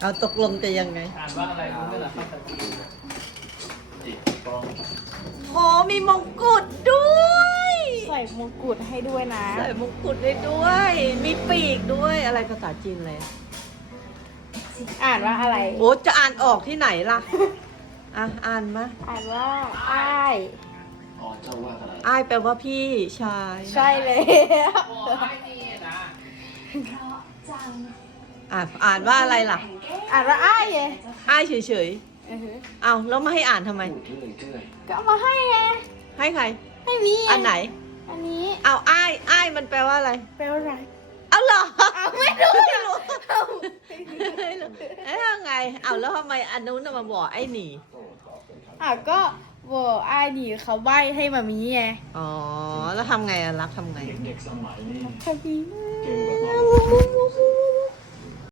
เอาตกลงจะยังไงหโอ้มีมงกุฎด้วย ใส่มงกุฎให้ด้วยนะ ใส่มงกุฎให้ด้วย มีปีกด้วยอะไรภาษาจีนเลย อ่านว่าอะไรโอ้จะอ่านออกที่ไหนล่ะ อ่ะอ่านมาอ่านว่า อ้ายอ้ายแปลว่าพี่ชายใช่เลยอ่านว่าอะไรล่ะอ่านว่าอ้ายอ้ายเฉยเฉยเอาแล้วมาให้อ่านทำไมก็มาให้ไงให้ใครให้มีอันไหนอันนี้ เอาอ้ายอ้ายมันแปลว่าอะไร แปลว่าอะไรเอาหรอเอาไม่รู้ไม่รู้อไม่รู้แล้วไงเอาแล้วทำไมอันนู้นมาบอกไอ้หนีอ่ะก็บอกไอ้หนีเขาใบให้มามีไงอ๋อแล้วทำไงรับทำไงเด็กสมัยนี้嗯，呜呜呜。Hmm. Um, um, um, um,